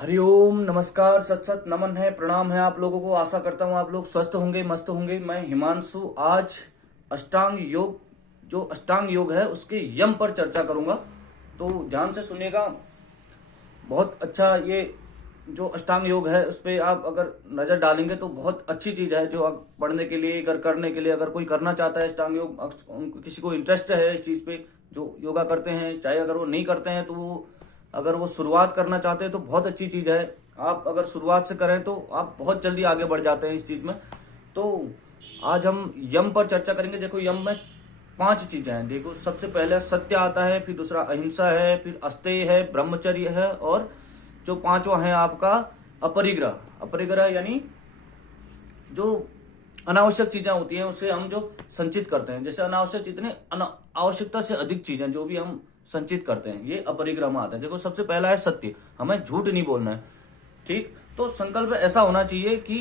हरिओम नमस्कार सत सत नमन है, प्रणाम है आप लोगों को। आशा करता हूँ आप लोग स्वस्थ होंगे, मस्त होंगे। मैं हिमांशु आज अष्टांग योग, जो अष्टांग योग है उसके यम पर चर्चा करूंगा, तो ध्यान से सुनिएगा। बहुत अच्छा ये जो अष्टांग योग है उस पर आप अगर नजर डालेंगे तो बहुत अच्छी चीज है, जो आप पढ़ने के लिए, अगर करने के लिए, अगर कोई करना चाहता है अष्टांग योग, किसी को इंटरेस्ट है इस चीज पे, जो योगा करते हैं, चाहे अगर वो नहीं करते हैं तो वो अगर वो शुरुआत करना चाहते हैं तो बहुत अच्छी चीज है। आप अगर शुरुआत से करें तो आप बहुत जल्दी आगे बढ़ जाते हैं इस चीज में। तो आज हम यम पर चर्चा करेंगे। देखो यम में 5 चीजें हैं। देखो सबसे पहले सत्य आता है, फिर दूसरा अहिंसा है, फिर अस्तेय है, ब्रह्मचर्य है, और जो 5वां है आपका अपरिग्रह। अपरिग्रह यानी जो अनावश्यक चीजें होती हैं उसे हम जो संचित करते हैं, जैसे अनावश्यक चीजें, आवश्यकता से अधिक चीजें जो भी हम संचित करते हैं, ये अपरिग्रह में आता है। देखो सबसे पहला है सत्य, हमें झूठ नहीं बोलना है। ठीक, तो संकल्प ऐसा होना चाहिए कि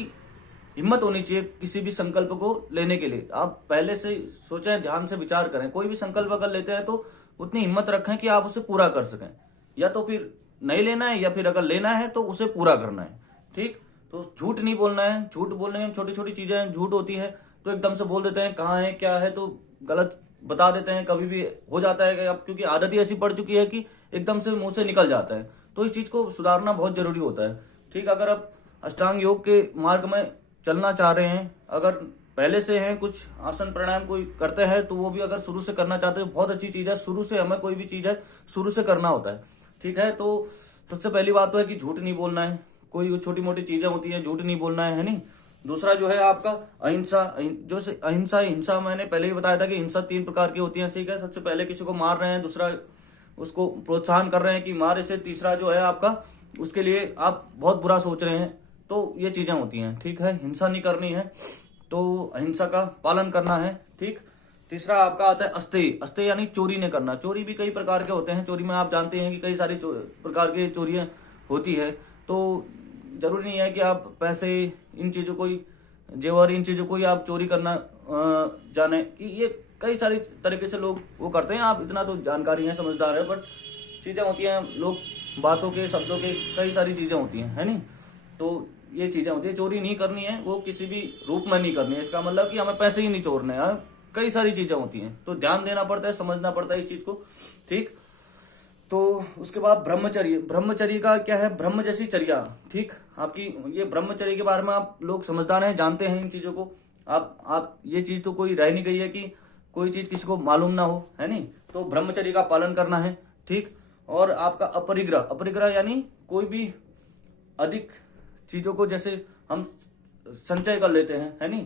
हिम्मत होनी चाहिए किसी भी संकल्प को लेने के लिए। आप पहले से सोचें, ध्यान से विचार करें। कोई भी संकल्प अगर लेते हैं तो उतनी हिम्मत रखें कि आप उसे पूरा कर सकें, या तो फिर नहीं लेना है, या फिर अगर लेना है तो उसे पूरा करना है। ठीक, तो झूठ नहीं बोलना है। झूठ बोलने में छोटी छोटी चीजें झूठ होती है, तो एकदम से बोल देते हैं कहाँ है क्या है, तो गलत बता देते हैं। कभी भी हो जाता है कि आप, क्योंकि आदत ही ऐसी पड़ चुकी है कि एकदम से मुंह से निकल जाता है, तो इस चीज को सुधारना बहुत जरूरी होता है। ठीक, अगर आप अष्टांग योग के मार्ग में चलना चाह रहे हैं, अगर पहले से हैं, कुछ आसन प्राणायाम कोई करते हैं तो वो भी अगर शुरू से करना चाहते हैं, बहुत अच्छी चीज है। शुरू से हमें कोई भी चीज है शुरू से करना होता है। ठीक है, तो सबसे पहली बात तो है कि झूठ नहीं बोलना है। कोई छोटी मोटी चीजें होती है, झूठ नहीं बोलना है नहीं। दूसरा जो है आपका अहिंसा। जो अहिंसा, हिंसा मैंने पहले ही बताया था कि हिंसा 3 प्रकार की होती है। ठीक है, सबसे पहले किसी को मार रहे हैं, दूसरा उसको प्रोत्साहन कर रहे हैं कि मार इसे, तीसरा जो है आपका उसके लिए आप बहुत बुरा सोच रहे हैं, तो ये चीजें होती हैं। ठीक है, हिंसा नहीं करनी है, तो अहिंसा का पालन करना है। ठीक, तीसरा आपका आता है अस्तेय। अस्तेय यानी चोरी नहीं करना। चोरी भी कई प्रकार के होते हैं। चोरी में आप जानते हैं कि कई सारी प्रकार की चोरियां होती है, तो जरूरी नहीं है कि आप पैसे, इन चीजों को, जेवर, इन चीजों को ही आप चोरी करना जाने, कि ये कई सारी तरीके से लोग वो करते हैं। आप इतना तो जानकारी है, समझदार है, बट चीजें होती हैं, लोग बातों के, शब्दों के, कई सारी चीजें होती हैं, है नहीं। तो ये चीजें होती है, चोरी नहीं करनी है, वो किसी भी रूप में नहीं करनी है। इसका मतलब कि हमें पैसे ही नहीं चोरने हैं। कई सारी चीजें होती हैं, तो ध्यान देना पड़ता है, समझना पड़ता है इस चीज को। ठीक, तो उसके बाद ब्रह्मचर्य। ब्रह्मचर्य का क्या है? ब्रह्म जैसी चर्या। ठीक, आपकी ये ब्रह्मचर्य के बारे में आप लोग समझदार हैं, जानते हैं इन चीजों को। आप ये चीज तो कोई रह नहीं गई है कि कोई चीज किसी को मालूम ना हो, है नहीं। तो ब्रह्मचर्य का पालन करना है। ठीक, और आपका अपरिग्रह। अपरिग्रह यानी कोई भी अधिक चीजों को, जैसे हम संचय कर लेते हैं, है नहीं।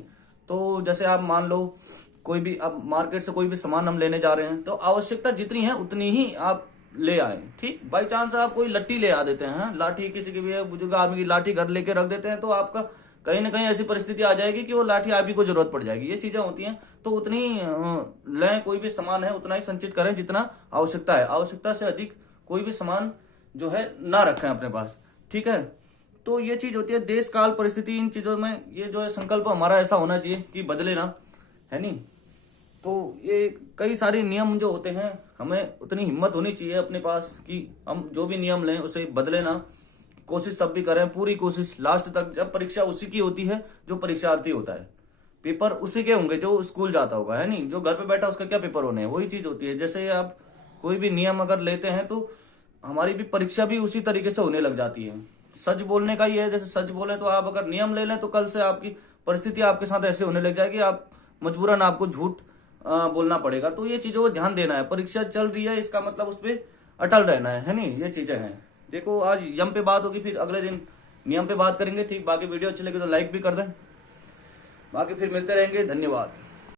तो जैसे आप मान लो, कोई भी आप मार्केट से कोई भी सामान हम लेने जा रहे हैं, तो आवश्यकता जितनी है उतनी ही आप ले आए। ठीक, बाई चांस आप कोई लट्ठी ले आ देते हैं, लाठी, किसी की भी बुजुर्ग आदमी की लाठी घर लेके रख देते हैं, तो आपका कहीं ना कहीं ऐसी परिस्थिति आ जाएगी कि वो लाठी आप ही को जरूरत पड़ जाएगी। ये चीजें होती हैं, तो उतनी लें, कोई भी सामान है उतना ही संचित करें जितना आवश्यकता है। आवश्यकता से अधिक कोई भी सामान जो है ना रखें अपने पास। ठीक है, तो ये चीज होती है। देश काल परिस्थिति, इन चीजों में ये जो है संकल्प हमारा ऐसा होना चाहिए कि बदले ना, है नहीं। तो ये कई सारे नियम जो होते हैं, हमें उतनी हिम्मत होनी चाहिए अपने पास कि हम जो भी नियम लें उसे बदले ना। कोशिश तब भी करें, पूरी कोशिश लास्ट तक। जब परीक्षा उसी की होती है जो परीक्षार्थी होता है, पेपर उसी के होंगे जो स्कूल जाता होगा, है नहीं। जो घर पे बैठा उसका क्या पेपर होने हैं, वही चीज होती है। जैसे आप कोई भी नियम अगर लेते हैं तो हमारी भी परीक्षा भी उसी तरीके से होने लग जाती है। सच बोलने का ही है, जैसे सच बोले तो आप अगर नियम ले लें तो कल से आपकी परिस्थिति आपके साथ ऐसे होने लग जाएगी, आप मजबूरन आपको झूठ बोलना पड़ेगा। तो ये चीजों को ध्यान देना है। परीक्षा चल रही है, इसका मतलब उस पर अटल रहना है नहीं। ये चीजें हैं। देखो आज यम पे बात होगी, फिर अगले दिन नियम पे बात करेंगे। ठीक, बाकी वीडियो अच्छी लगी तो लाइक भी कर दें। बाकी फिर मिलते रहेंगे। धन्यवाद।